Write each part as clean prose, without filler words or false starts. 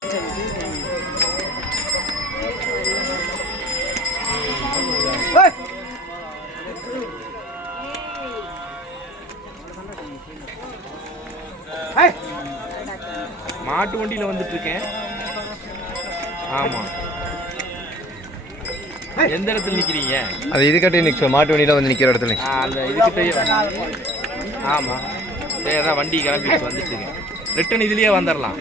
மாட்டு வண்டியில வந்துட்டு இருக்கேன். ஆமா, எந்த இடத்துல நிக்கிறீங்க? அது இதுக்கிட்டே நிற்க மாட்டு வண்டியில வந்து நிக்கிற இடத்துல. அந்த இதுக்கிட்டே. ஆமா, அதான் வண்டி கிளம்பி வந்துட்டு இருக்கேன். ரிட்டன் இதுலயே வந்துடலாம்.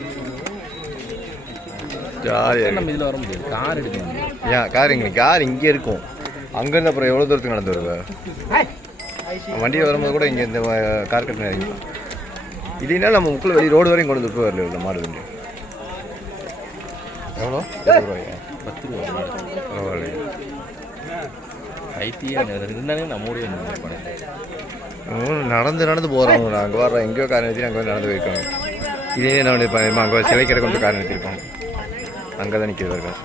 ஜாலியாக நம்ம இதில் வர முடியாது, கார் எடுக்கணும். ஏன் கார் கார் இங்கே இருக்கும். அங்கேருந்து அப்புறம் எவ்வளோ தூரத்துக்கு நடந்து வருவேன்? வண்டியில் வரும்போது கூட இங்கே இந்த கார் கட்டின இறங்கிக்கலாம். இல்லைன்னா நம்ம முக்கில் வெளியே ரோடு வரையும் கொண்டு வந்து வரல இல்லை மாடு வண்டி. எவ்வளோ? 10 ரூபாயா? 10 ரூபா. பரவாயில்லையே. இருந்தாலே நம்ம ஊரே நடந்து போகிறோம். அங்கே வர்றோம், எங்கேயோ கார் நிறுத்தி அங்கே வந்து நடந்து போயிருக்காங்க. இதே என்ன அங்கே சிலை கடை கொண்டு கார் நிறுத்திருப்பாங்க. அங்கே தான் நிற்கிறது இருக்கேன்.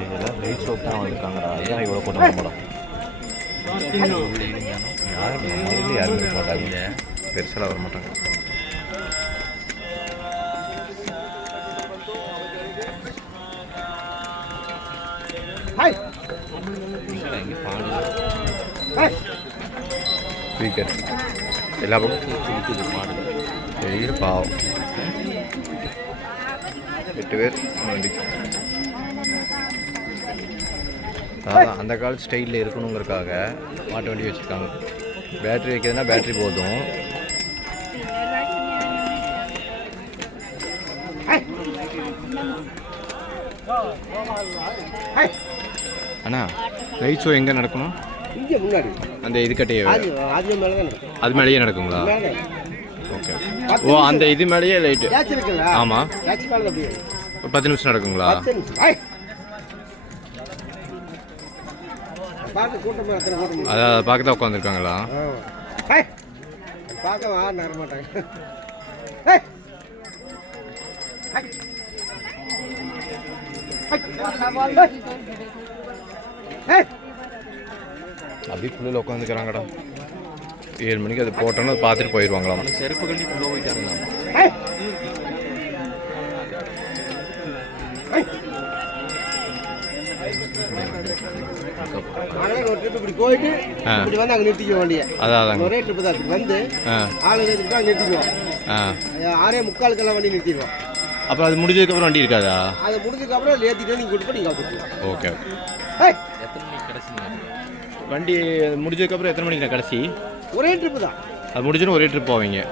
இதெல்லாம் வெயிட் ஷோப் தான் வந்திருக்காங்கடா. அதுதான் இவ்வளோ போட்டு போகலாம். யாரும் இருக்க மாட்டாங்க, பெருசாக வர மாட்டாங்க. ஸ்பீக்கர் எல்லா பக்கம் மாடு வெயில் பாவம். 8 பேர் வண்டி. அதான் அந்த கால ஸ்டைலில் இருக்கணுங்கிறதுக்காக மாட்டு வண்டி வச்சுருக்காங்க. பேட்ரி வைக்கிறதுனா பேட்ரி போதும். அண்ணா லைட் ஷோ எங்கே நடக்கணும்? இங்கே முன்னாடி அந்த இதுக்கட்டையே அது மேலே தான் நடக்கும். அது மேலேயே நடக்குங்களா? ஓகே. ஓ, அந்த இது மேலேயே லைட்டு. ஆமாம், 10 நிமிஷம் நடக்குங்களா? அதான் பார்க்க தான் உட்காந்துருக்காங்களா? பார்க்க நர மாட்டாங்க. அப்படியே ஃபுல்லில் உட்காந்துக்கிறாங்கடா. 7 மணிக்கு அது போட்டோன்னு அதை பார்த்துட்டு போயிடுவாங்களாம். செருப்பு கட்டி உள்ளே போயிட்டாங்களா? இப்படி போயிட்டு இப்படி வந்து அங்கே நிறுத்திக்க வேண்டிய. அதான் ஒரே ட்ரிப்பு தான். இப்படி வந்து ஆளு நிறுத்திக்குவோம். 6:45 வண்டி நிறுத்திடுவோம். அப்புறம் அது முடிஞ்சதுக்கப்புறம் வண்டி இருக்காதா? அது முடிஞ்சதுக்கப்புறம் ஏற்றிட்டு நீங்கள் கூட்டு போய் நீங்கள் கொடுத்துருவோம். ஓகே. எத்தனை மணிக்கு கடைசிங்க வண்டி முடிஞ்சதுக்கப்புறம் எத்தனை மணிக்கு கடைசி? ஒரே ட்ரிப்பு தான். அது முடிஞ்சுன்னு ஒரே ட்ரிப் போவீங்க?